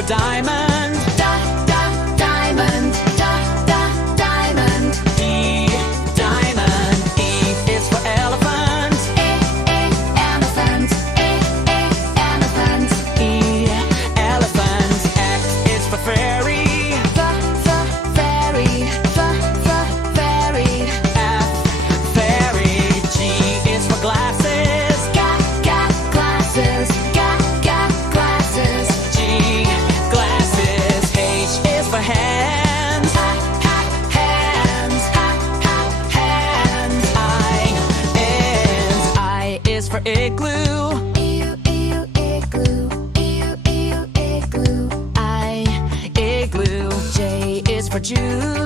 for diamond. Diamond. Diamond. E, diamond. E is for elephant. Elephant. Elephant. E, elephant. F is for fairy. Fairy. Fairy. F, fairy. G is for glasses. Glasses. Glasses. G, glasses. H is for hands. Hands. Hands. I is for igloo. Igloo. I, igloo. J is for Jew.